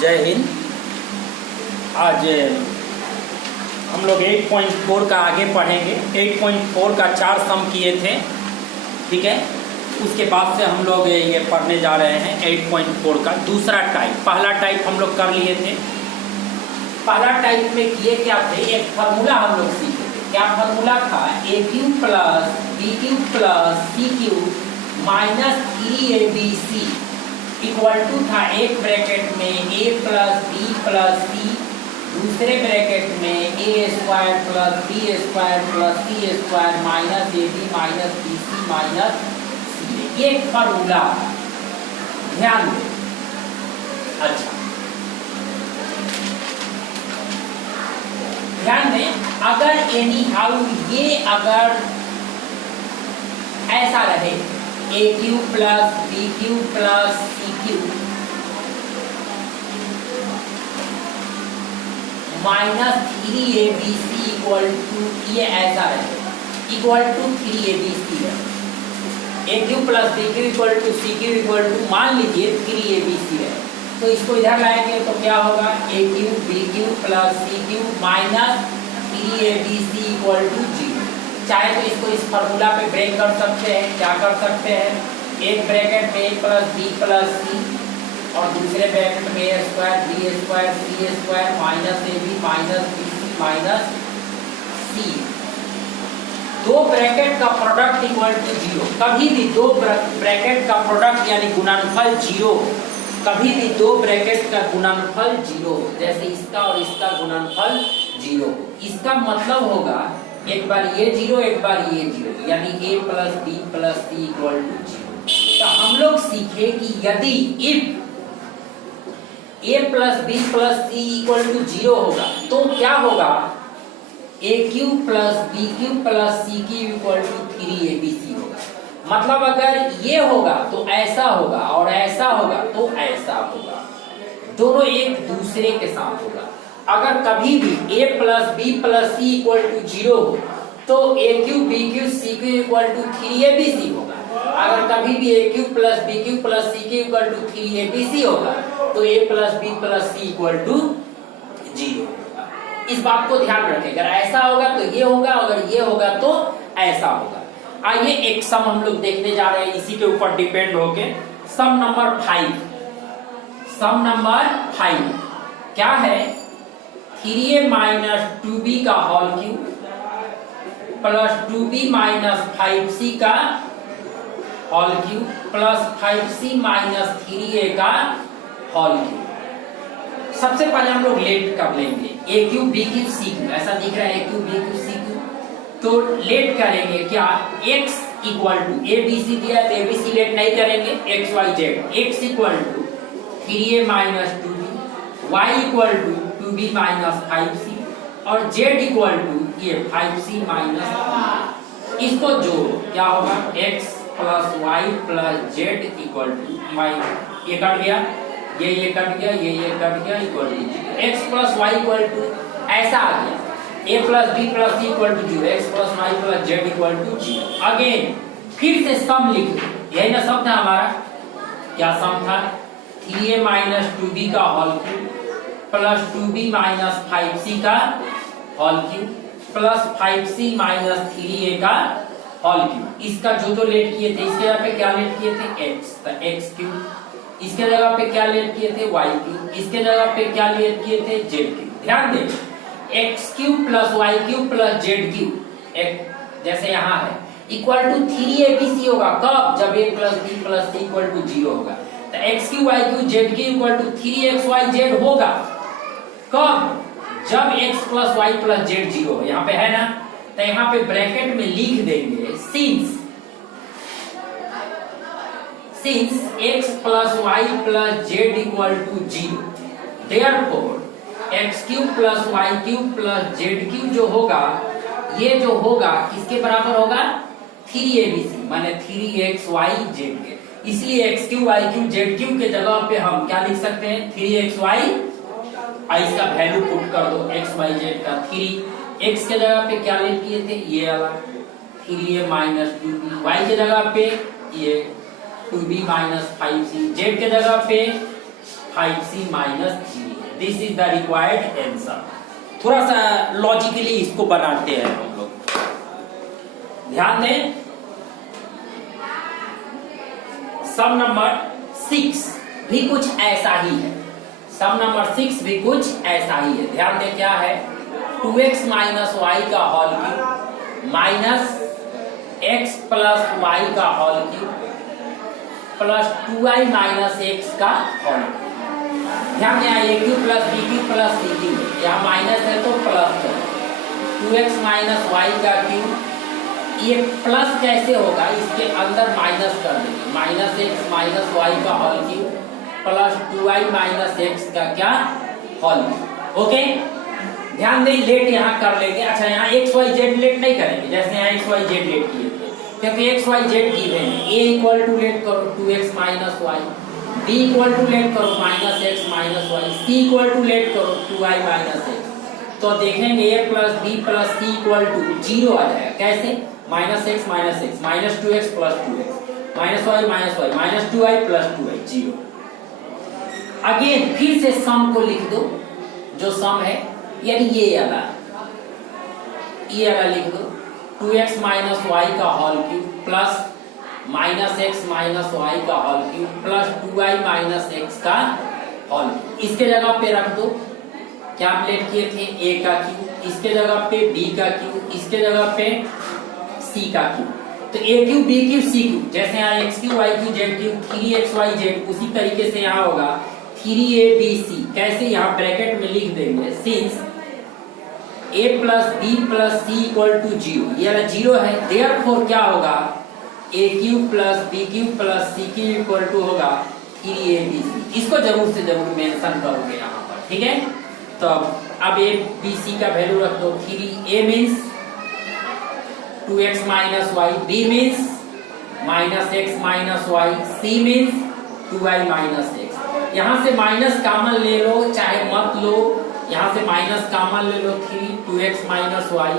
जय हिंद। आज हम लोग 8.4 का आगे पढ़ेंगे। 8.4 का 4 सम किए थे, ठीक है। उसके बाद से हम लोग ये पढ़ने जा रहे हैं 8.4 का दूसरा टाइप। पहला टाइप हम लोग कर लिए थे। पहला टाइप में किए क्या थे, एक फार्मूला हम लोग सीखे थे। क्या फार्मूला था? A cube plus b cube plus c cube minus 3abc equal to था एक ब्रैकेट में a plus b plus c, दूसरे ब्रैकेट में a square plus b square plus c square minus a b minus b c minus c. ये formula ध्यान दे। अच्छा ध्यान दें, अगर एनी हाउ ये अगर ऐसा रहे a cube plus b cube plus c cube minus 3abc equal to, ये ऐसा रहे इक्वल टू 3abc है। A cube plus b cube equal to c cube equal to मान लीजिए 3abc है, तो इसको इधर लाएंगे तो क्या होगा? A cube b cube plus c cube minus 3abc equal to 0। चाहे तो इसको इस फार्मूला पे ब्रेक कर सकते हैं। क्या कर सकते हैं? एक ब्रैकेट में a plus b plus c और दूसरे ब्रैकेट में a square b square c square minus a b minus b c minus c. दो ब्रैकेट का प्रोडक्ट इक्वल टू 0। कभी भी दो ब्रैकेट का प्रोडक्ट यानी गुणनफल 0, कभी भी दो ब्रैकेट का गुणनफल 0, जैसे इसका और इसका गुणनफल 0। इसका मतलब होगा एक बार ये 0 एक बार ये 0, यानी a plus b plus c equal to 0। तो हम लोग सीखे कि यदि if a plus b plus c equal to 0 होगा तो क्या होगा? a cube plus b cube plus c cube equal to 3abc होगा। मतलब अगर ये होगा तो ऐसा होगा और ऐसा होगा तो ऐसा होगा, दोनों एक दूसरे के साथ होगा। अगर कभी भी a plus b plus c equal to 0 हो तो a cube b cube c cube equal to 3abc होगा। अगर कभी भी a cube plus b cube plus c cube equal to 3abc होगा तो a plus b plus c equal to 0 होगा। इस बात को ध्यान रखें, अगर ऐसा होगा तो ये होगा, अगर ये होगा तो ऐसा होगा। आइए एक सम हम लोग देखने जा रहे हैं, इसी के ऊपर डिपेंड होके। सम नंबर 5। सम नंबर 5 क्या है? 3a माइनस 2b का whole cube plus 2b minus 5c का whole cube plus 5c minus 3a का होल क्यूब। सबसे पहले हम लोग लेट कर लेंगे a cube b cube c cube. ऐसा दिख रहा है a cube b cube c cube, तो लेट करेंगे क्या? x equal to a b c दिया है तो a b c लेट नहीं करेंगे, x y z। x equal to 3a minus 2b, y equal to 2b minus 5c और z equal to ये 5c माइनस। इसको जोड़ो, क्या होगा? x plus y plus z equal to y, ये cut गया, ये कट गया, ये कट गया, equal to x plus y equal to ऐसा आ गया। a plus b plus c equal to 0, x plus y plus z equal to 0। Again फिर से सम लिख लो, यही ना सम था हमारा। क्या सम था? 3a माइनस 2b का whole cube plus 2b minus 5c का whole cube plus 5c minus 3a का होल क्यूब। इसका जो लेट किए थे, इसके जगह पे क्या लेट किए थे? x, तो x क्यूब। इसके जगह पे क्या लेट किए थे? y cube. इसके जगह पे क्या लेट किए थे? z cube. ध्यान दें, x cube plus y cube plus z cube जैसे यहाँ है इक्वल टू 3abc होगा। कब? जब a plus b plus c equal to 0 होगा। तो x cube y cube z cube equal to 3xyz होगा। कब? जब x plus y plus z 0 हो। यहाँ पे है ना, तो यहाँ पे ब्रैकेट में लिख देंगे since x plus y plus z equal to 0, therefore x cube plus y cube plus z cube जो होगा, ये जो होगा किसके बराबर होगा? 3abc माने 3xyz के। इसलिए x cube y cube z cube के जगह पे हम क्या लिख सकते हैं? 3xy, इसका वैल्यू पुट कर दो x y z का 3। x के जगह पे क्या लेट किए थे? ये वाला 3a माइनस 2b। y के जगह पे ये 2b माइनस 5c। z के जगह पे 5c minus 3a। This is the required answer. थोड़ा सा लॉजिकली इसको बनाते हैं हम लोग, ध्यान दें। सम नंबर 6 भी कुछ ऐसा ही है, सम नंबर 6 भी कुछ ऐसा ही है। ध्यान दें क्या है, 2x माइनस वाई का whole cube minus x plus y का whole cube plus 2y minus x का होल क्यूब। ध्यान दें a cube plus b cube plus c cube, यहाँ माइनस है तो प्लस है। 2x माइनस वाई का क्यूब, ये प्लस कैसे होगा, इसके अंदर माइनस कर देंगे, माइनस x माइनस वाई का whole cube plus 2y minus x का क्या होल क्यूब। ओके, ध्यान दें लेट यहाँ कर लेंगे। अच्छा, यहाँ x y z लेट नहीं करेंगे, जैसे यहाँ x y z लेट किए थे, क्योंकि x y z गिवन है। a इक्वल टू लेट करो 2x minus y, b equal to let करो minus x minus y, c equal to let करो 2y माइनस x। तो देखेंगे a plus b plus c equal to 0 आ जाएगा। कैसे, minus x minus x minus 2x plus 2x minus y minus 2y plus 2y 0। Again फिर से सम को लिख दो, जो सम है यानी ये वाला लिख दो, 2x माइनस वाई का whole cube plus minus x minus y का whole cube plus 2y minus x का होल क्यूब। इसके जगह पे रख दो, क्या प्लेट किए थे, a का क्यूब, इसके जगह पे b का क्यूब, इसके जगह पे c का क्यूब। तो a cube b cube c cube, जैसे यहाँ x cube y cube z cube 3xyz, उसी तरीके से यहाँ होगा 3abc। कैसे, यहाँ ब्रैकेट में लिख देंगे, since a plus b plus c equal to 0, ये वाला 0 है, देयरफॉर क्या होगा, a cube plus b cube plus c cube equal to होगा 3abc। इसको जरूर से जरूर मेंशन करोगे यहाँ पर, ठीक है। तो अब a b c का वैल्यू रख दो, 3a means 2x minus y, b means minus x minus y, c means 2y minus x। यहाँ से माइनस कॉमन ले लो चाहे मत लो, यहाँ से माइनस कॉमन ले लो, 2x माइनस वाई,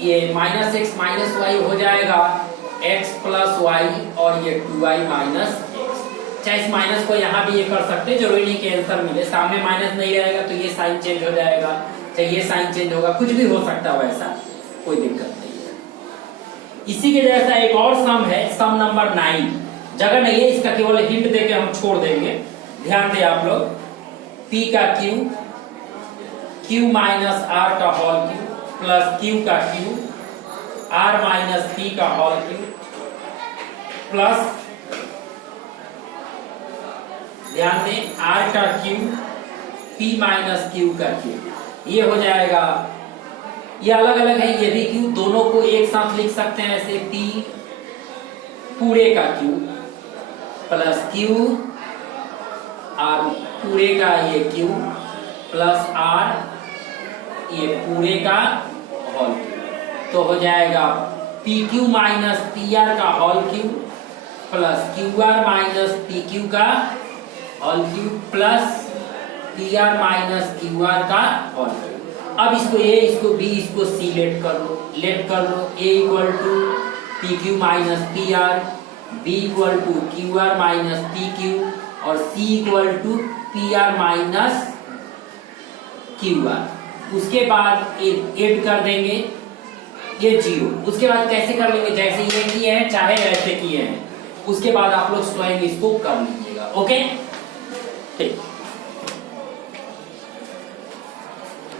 ये माइनस x माइनस वाई हो जाएगा x प्लस वाई, और ये 2y माइनस x। चाहे इस माइनस को यहाँ भी ये कर सकते हैं, जरूरी नहीं कि आंसर मिले, सामने माइनस नहीं रहेगा तो ये साइन चेंज हो जाएगा, चाहे ये साइन चेंज होगा, कुछ भी हो सकता है, वैसा कोई दिक्कत नहीं है। इसी के जैसा एक और सम है, सम नंबर 9, जगह नहीं है, इसका केवल हिंट देके हम छोड़ देंगे। ध्यान दें आप लोग, p का क्यूब, q माइनस r का होल क्यूब प्लस q का क्यूब, r माइनस p का होल क्यूब प्लस, ध्यान दें, r का क्यूब p माइनस q का क्यूब, ये हो जाएगा। ये अलग अलग है, ये भी क्यूब, दोनों को एक साथ लिख सकते हैं ऐसे, p पूरे का क्यूब प्लस q r पूरे का ये क्यूब प्लस r ये पूरे का होल क्यूब। तो हो जाएगा p q minus p r का whole cube plus q r minus p q का whole cube plus p r minus q r का होल क्यूब। अब इसको ए, इसको बी, इसको सी लेट कर लो, a equal to p q minus p r, b equal to q r minus p q, और c equal to p r minus q r. उसके बाद ऐड कर देंगे ये 0। उसके बाद कैसे कर लेंगे, जैसे ये किए हैं चाहे ऐसे किए हैं, उसके बाद आप लोग स्वयं इसको कर लीजिएगा। ओके, ठीक।